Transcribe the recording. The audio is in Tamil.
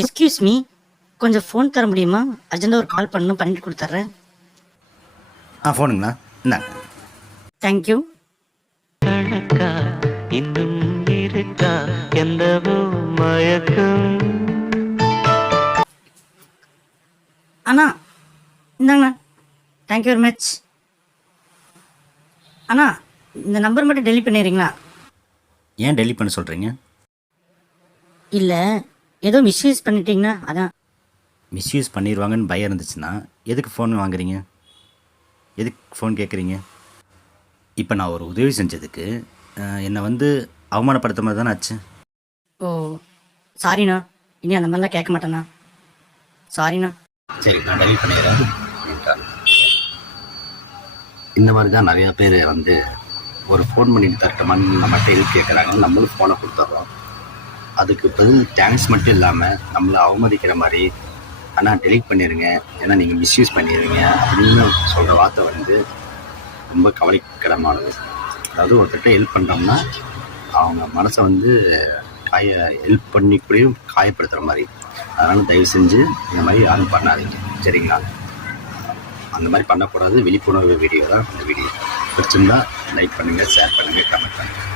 எஸ்கியூஸ் மீ, கொஞ்சம் ஃபோன் தர முடியுமா? அர்ஜென்ட்டாக ஒரு கால் பண்ணணும், பண்ணிட்டு கொடுத்துட்றேன். ஃபோனுங்களா? இந்தாங்க. தேங்க்யூ. கணக்கா இன்னும் இருக்கா என்னவோ மயக்கம். அண்ணா இந்தாங்கண்ணா, தேங்க்யூ வெரி மச். அண்ணா இந்த நம்பர் மட்டும் டெலிட் பண்ணிடுறீங்களா? ஏன் டெலிட் பண்ண சொல்கிறீங்க? இல்லை, ஏதோ மிஸ்யூஸ் பண்ணிட்டீங்கன்னா அதான். மிஸ்யூஸ் பண்ணிடுவாங்கன்னு பயம் இருந்துச்சுன்னா எதுக்கு ஃபோன் வாங்குறீங்க? எதுக்கு ஃபோன் கேட்குறீங்க? இப்போ நான் ஒரு உதவி செஞ்சதுக்கு என்னை வந்து அவமானப்படுத்த மாதிரி தானே ஆச்சு. ஓ சாரிண்ணா, இனி அந்த மாதிரிலாம் கேட்க மாட்டேண்ணா. சாரிண்ணா. சரி, நான் டெலிட் பண்ணிடுறேன். இந்த மாதிரி தான் நிறையா பேர் வந்து ஒரு ஃபோன் பண்ணிட்டு தரட்டமான்னு நம்மகிட்ட ஹெல்ப் கேட்குறாங்க. நம்மளும் ஃபோனை கொடுத்துட்றோம். அதுக்கு பதில் தேங்க்ஸ் மட்டும் இல்லாமல் நம்மளை அவமதிக்கிற மாதிரி, ஆனால் டெலிட் பண்ணிடுங்க ஏன்னா நீங்கள் மிஸ்யூஸ் பண்ணிடுவீங்க அப்படின்னு சொல்கிற வார்த்தை வந்து ரொம்ப கவலைக்கிடமானது. அதாவது ஒருத்தட்ட ஹெல்ப் பண்ணுறோம்னா அவங்க மனசை வந்து ஹெல்ப் பண்ணி கூடயும் காயப்படுத்துகிற மாதிரி. அதனால் தயவு செஞ்சு இந்த மாதிரி யாரும் பண்ணாதீங்க, சரிங்களா? அந்த மாதிரி பண்ணக்கூடாது. விழிப்புணர்வு வீடியோ தான் இந்த வீடியோ. பிடிச்சிருந்தா லைக் பண்ணுங்கள், ஷேர் பண்ணுங்கள், கமெண்ட் பண்ணுங்கள்.